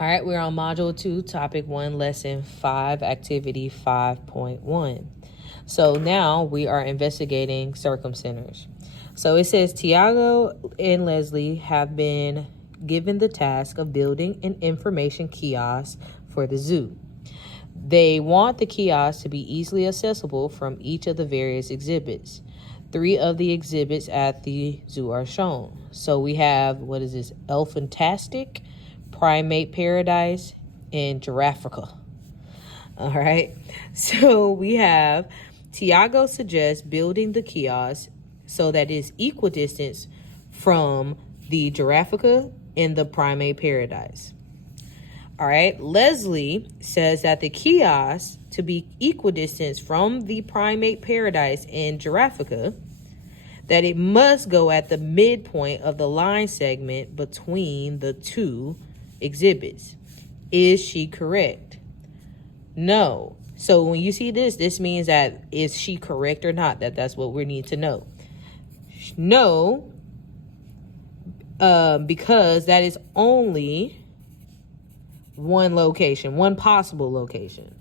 All right, we're on Module 2, Topic 1, Lesson 5, Activity 5.1. So now we are investigating circumcenters. So it says Tiago and Leslie have been given the task of building an information kiosk for the zoo. They want the kiosk to be easily accessible from each of the various exhibits. 3 of the exhibits at the zoo are shown. So we have, what is this, Elephantastic, Primate Paradise, and Giraffica. All right. So we have Tiago suggests building the kiosk so that it's equidistant from the Giraffica and the Primate Paradise. All right. Leslie says that the kiosk to be equidistant from the Primate Paradise and Giraffica, that it must go at the midpoint of the line segment between the 2 exhibits. Is she correct? No. So when you see this means that is she correct or not? That's what we need to know. No, because that is only one location, one possible location.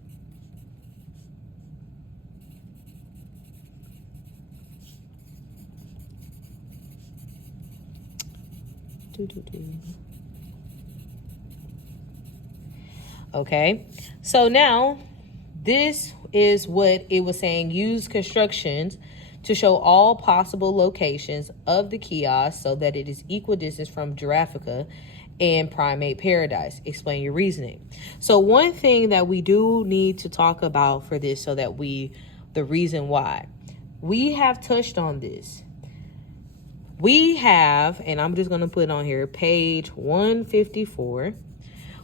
Okay, so now this is what it was saying. Use constructions to show all possible locations of the kiosk so that it is equidistant from Giraffica and Primate Paradise. Explain your reasoning. So one thing that we do need to talk about for this, so that the reason why we have touched on this. We have, and I'm just going to put on here, page 154.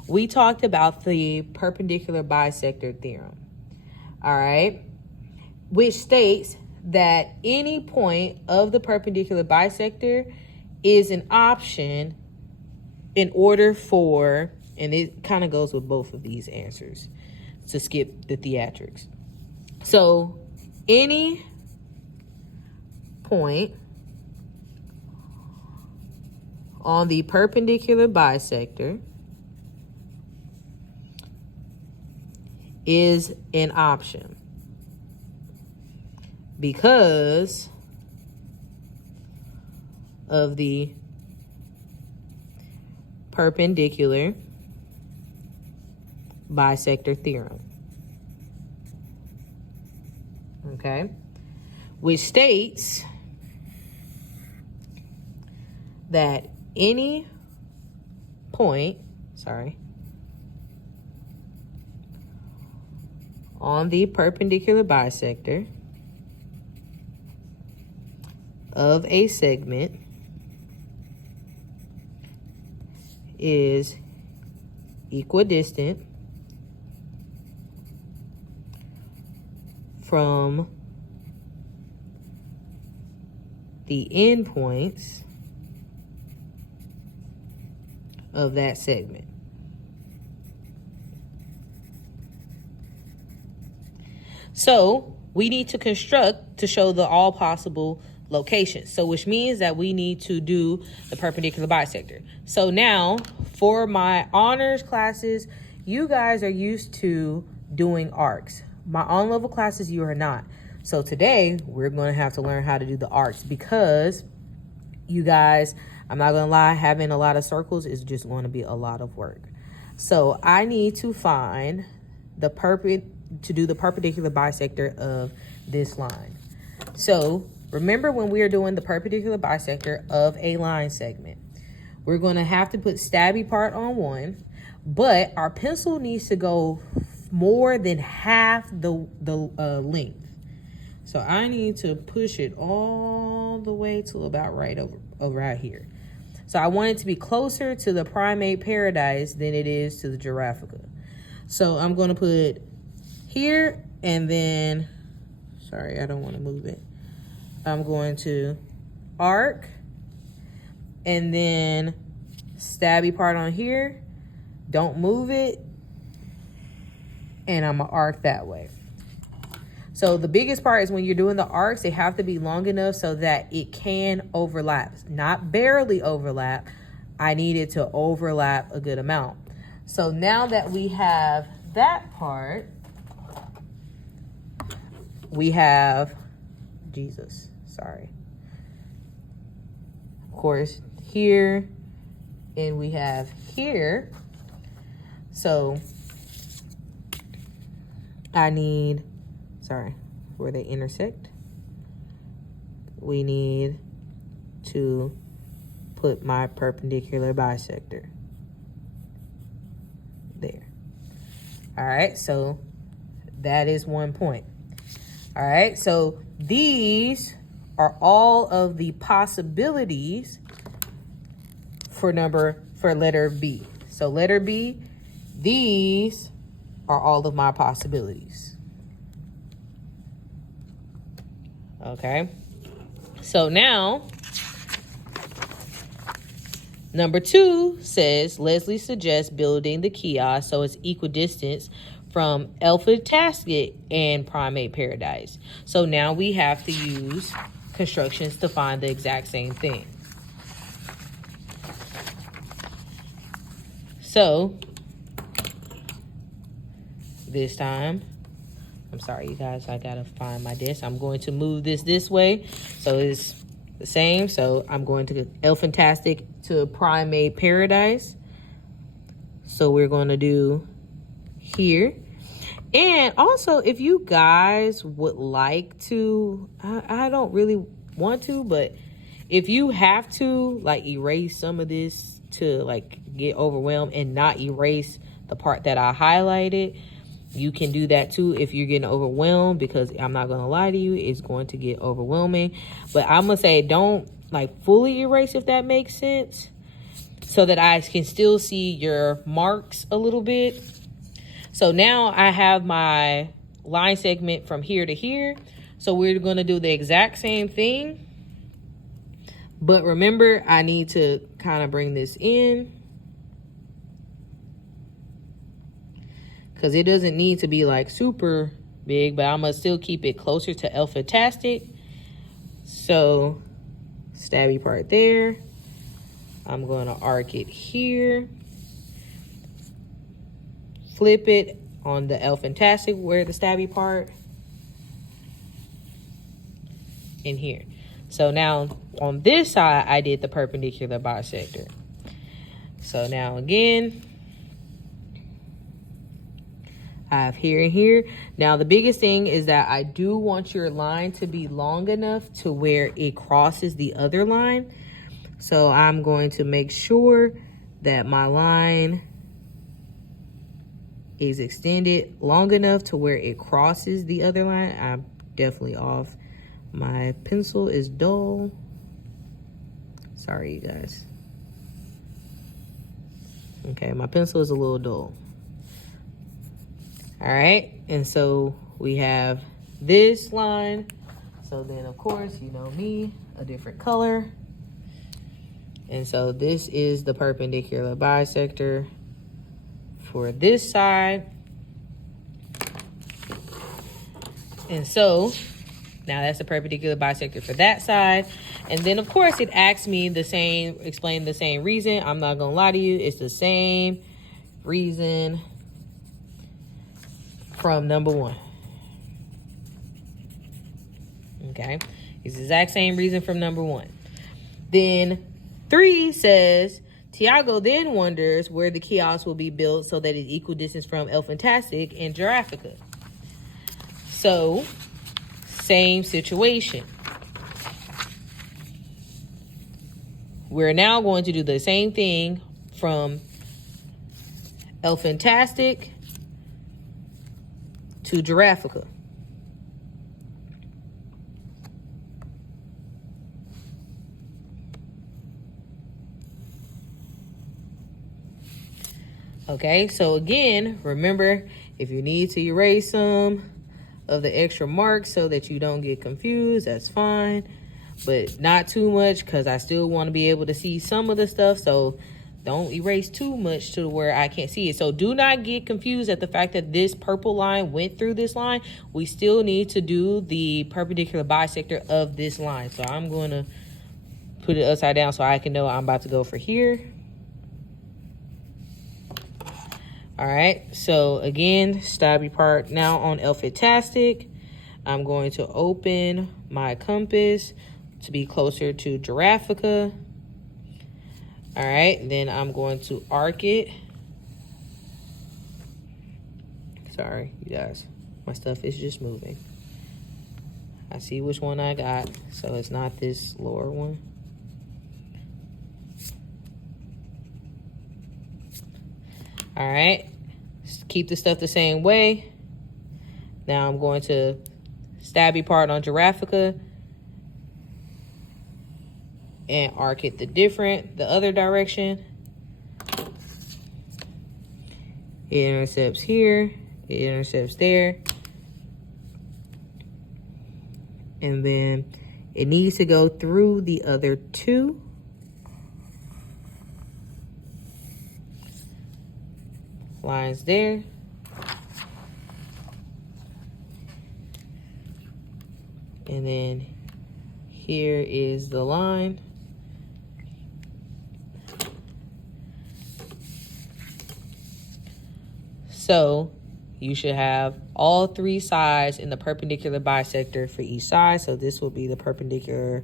We talked about the perpendicular bisector theorem. All right, which states that any point of the perpendicular bisector is an option in order for, and it kind of goes with both of these answers to skip the theatrics. So any point on the perpendicular bisector is an option because of the perpendicular bisector theorem. Okay, which states that any point, on the perpendicular bisector of a segment is equidistant from the endpoints of that segment. So we need to construct to show the all possible locations. So which means that we need to do the perpendicular bisector. So now for my honors classes, you guys are used to doing arcs. My on-level classes, you are not. So today we're going to have to learn how to do the arcs because you guys, I'm not going to lie, having a lot of circles is just going to be a lot of work. So I need to find to do the perpendicular bisector of this line. So remember when we are doing the perpendicular bisector of a line segment, we're going to have to put stabby part on one, but our pencil needs to go more than half the length. So I need to push it all the way to about right over right here. So I want it to be closer to the Primate Paradise than it is to the Giraffica. So I'm going to put here, and then, sorry, I don't want to move it. I'm going to arc, and then stabby part on here. Don't move it, and I'm going to arc that way. So the biggest part is when you're doing the arcs, they have to be long enough so that it can overlap. Not barely overlap. I need it to overlap a good amount. So now that we have that part, we have, Jesus, sorry. Of course, here, and we have here. So I need, sorry, where they intersect, we need to put my perpendicular bisector there. All right, so that is 1 point. All right, so these are all of the possibilities for letter B. So letter B, these are all of my possibilities. Okay, so now number 2 says, Leslie suggests building the kiosk so it's equidistant from Elphantastic and Primate Paradise. So now we have to use constructions to find the exact same thing. So this time, I'm sorry, you guys, I gotta find my desk. I'm going to move this way so it's the same. So I'm going to Elphantastic to Primate Paradise. So we're going to do here. And also, if you guys would like to, I don't really want to, but if you have to like erase some of this to like get overwhelmed and not erase the part that I highlighted, you can do that too if you're getting overwhelmed, because I'm not going to lie to you, it's going to get overwhelming. But I'm going to say don't like fully erase, if that makes sense, so that I can still see your marks a little bit. So now I have my line segment from here to here. So we're going to do the exact same thing. But remember, I need to kind of bring this in, because it doesn't need to be like super big, but I'm going to still keep it closer to Elphantastic. So stabby part there. I'm going to arc it here. Flip it on the Elphantastic where the stabby part. In here. So now on this side, I did the perpendicular bisector. So now again, I have here and here. Now the biggest thing is that I do want your line to be long enough to where it crosses the other line. So I'm going to make sure that my line is extended long enough to where it crosses the other line. I'm definitely off. My pencil is dull. Sorry, you guys. Okay, my pencil is a little dull. All right, and so we have this line. So then, of course, you know me, a different color. And so this is the perpendicular bisector for this side. And so now that's the perpendicular bisector for that side. And then, of course, it asks me the same, explain the same reason. I'm not going to lie to you. It's the same reason from number 1. Okay. It's the exact same reason from number 1. Then 3 says, Tiago then wonders where the kiosk will be built so that it's equidistant from Elphantastic and Giraffica. So, same situation. We're now going to do the same thing from Elphantastic to Giraffica. Okay, so again, remember, if you need to erase some of the extra marks so that you don't get confused, that's fine. But not too much, because I still want to be able to see some of the stuff. So don't erase too much to where I can't see it. So do not get confused at the fact that this purple line went through this line. We still need to do the perpendicular bisector of this line. So I'm going to put it upside down so I can know I'm about to go for here. All right, so again, stabby part now on Elfantastic. I'm going to open my compass to be closer to Giraffica. All right, then I'm going to arc it. Sorry, you guys, my stuff is just moving. I see which one I got, so it's not this lower one. All right, keep the stuff the same way. Now I'm going to stabby part on Giraffica and arc it the other direction. It intercepts here, it intercepts there. And then it needs to go through the other two. Lines there. And then here is the line. So you should have all three sides in the perpendicular bisector for each side. So this will be the perpendicular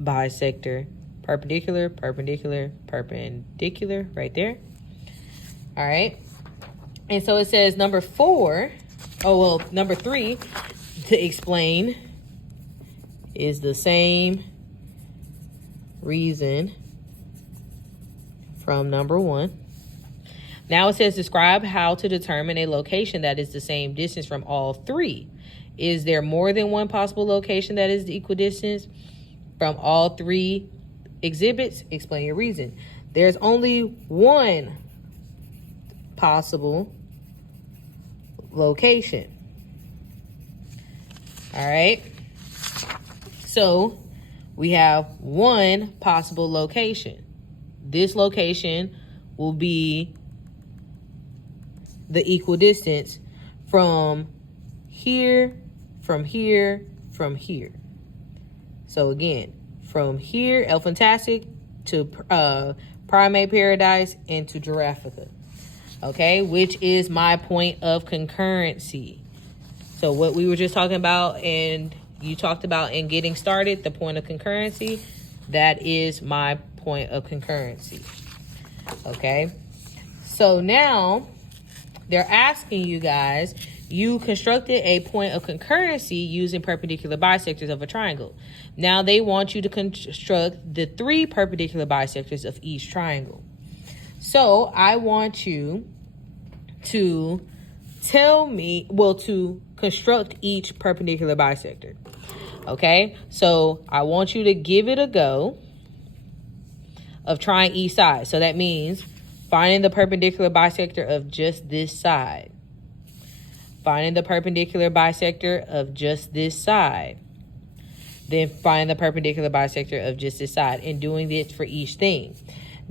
bisector. Perpendicular, perpendicular, perpendicular, right there. All right. And so it says number 3 to explain is the same reason from number 1. Now it says describe how to determine a location that is the same distance from all three. Is there more than one possible location that is the equidistance from all three exhibits? Explain your reason. There's only one possible location. All right. So we have one possible location. This location will be the equidistance from here, from here, from here. So again, from here, Elfantastic to Primate Paradise and to Giraffica. Okay, which is my point of concurrency. So what we were just talking about and you talked about in getting started, the point of concurrency, that is my point of concurrency. Okay, so now they're asking you guys, you constructed a point of concurrency using perpendicular bisectors of a triangle. Now they want you to construct the 3 perpendicular bisectors of each triangle. So I want you to to construct each perpendicular bisector. Okay, so I want you to give it a go of trying each side. So that means finding the perpendicular bisector of just this side. Finding the perpendicular bisector of just this side. Then find the perpendicular bisector of just this side, and doing this for each thing.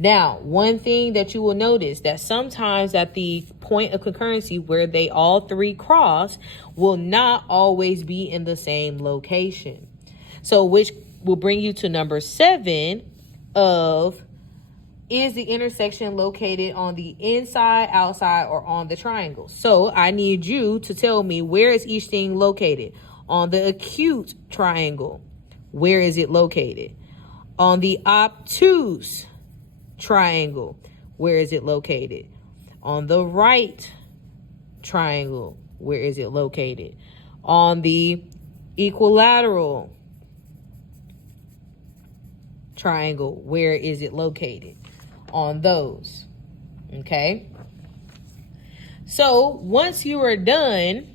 Now, one thing that you will notice that sometimes at the point of concurrency where they all 3 cross will not always be in the same location. So which will bring you to number 7 of, is the intersection located on the inside, outside, or on the triangle? So I need you to tell me, where is each thing located? On the acute triangle, where is it located? On the obtuse triangle, where is it located? On the right triangle, where is it located? On the equilateral triangle, where is it located? On those. Okay, so once you are done,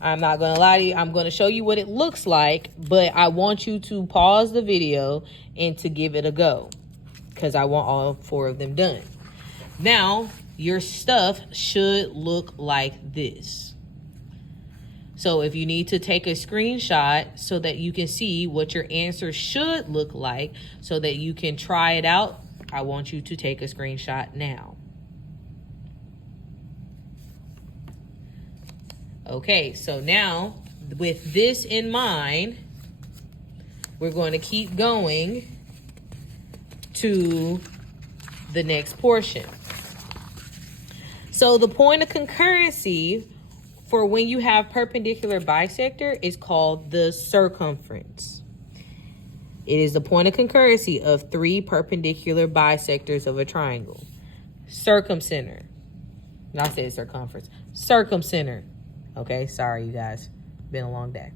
I'm not going to lie to you, I'm going to show you what it looks like, but I want you to pause the video and to give it a go, because I want all 4 of them done. Now your stuff should look like this. So if you need to take a screenshot so that you can see what your answer should look like so that you can try it out, I want you to take a screenshot now. Okay, so now with this in mind, we're going to keep going to the next portion. So the point of concurrency for when you have perpendicular bisector is called the circumference. It is the point of concurrency of three perpendicular bisectors of a triangle. Circumcenter. I said circumference. Circumcenter. Okay, sorry you guys. Been a long day.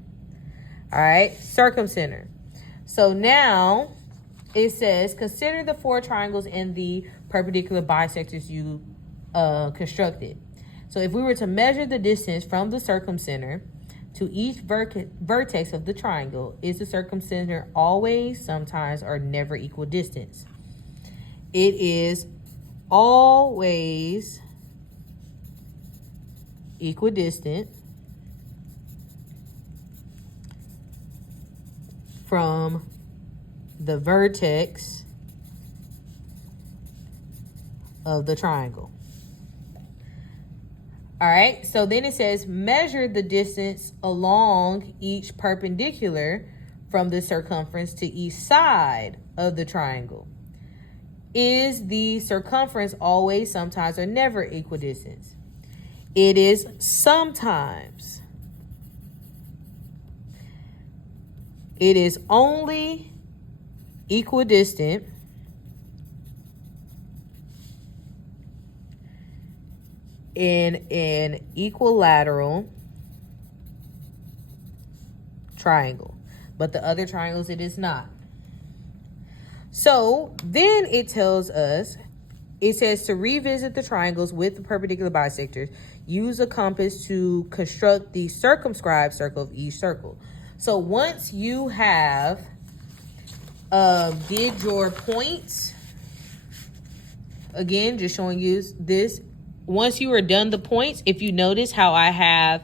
All right, circumcenter. So now it says, consider the four triangles in the perpendicular bisectors you constructed. So if we were to measure the distance from the circumcenter to each vertex of the triangle, is the circumcenter always, sometimes, or never equal distance? It is always equidistant from the vertex of the triangle. All right, so then it says measure the distance along each perpendicular from the circumference to each side of the triangle. Is the circumference always, sometimes, or never equidistant? It is sometimes. It is only equidistant in an equilateral triangle, but the other triangles it is not. So then it tells us, it says to revisit the triangles with the perpendicular bisectors, use a compass to construct the circumscribed circle of each circle. So once you have did your points, again, just showing you this, once you are done the points, if you notice how I have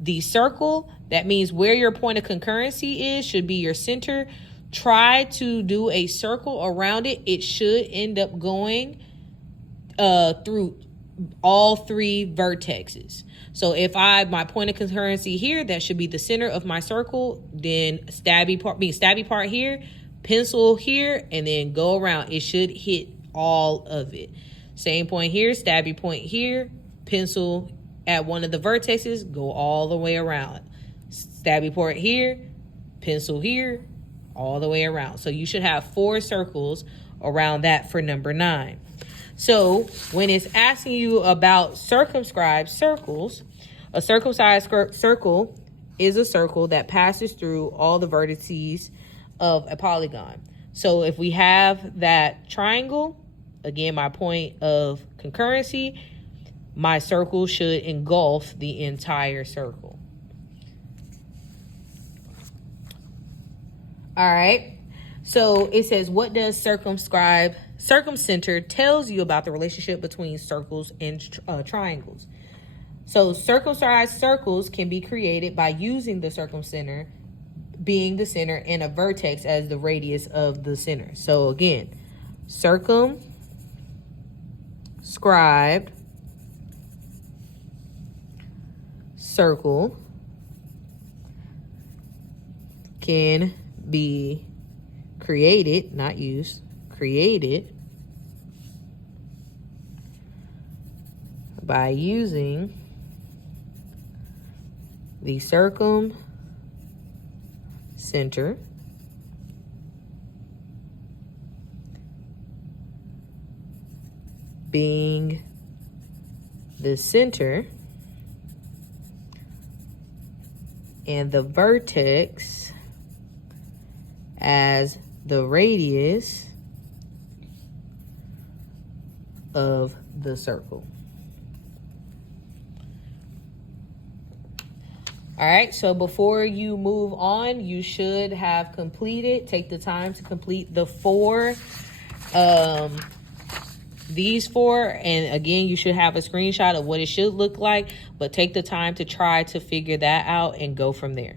the circle, that means where your point of concurrency is should be your center. Try to do a circle around it. It should end up going through all three vertexes. So if my point of concurrency here, that should be the center of my circle, then stabby part here, pencil here, and then go around. It should hit all of it. Same point here, stabby point here, pencil at one of the vertexes, go all the way around. Stabby point here, pencil here, all the way around. So you should have 4 circles around that for number 9. So when it's asking you about circumscribed circles, a circumcised circle is a circle that passes through all the vertices of a polygon. So if we have that triangle, again, my point of concurrency, my circle should engulf the entire circle. All right. So it says, what does circumcenter tells you about the relationship between circles and triangles? So circumscribed circles can be created by using the circumcenter being the center and a vertex as the radius of the center. So again, circumscribed circle can be created, not used, created by using the circumcenter being the center and the vertex as the radius of the circle. All right, so before you move on, you should have take the time to complete the 4, these 4. And again, you should have a screenshot of what it should look like, but take the time to try to figure that out and go from there.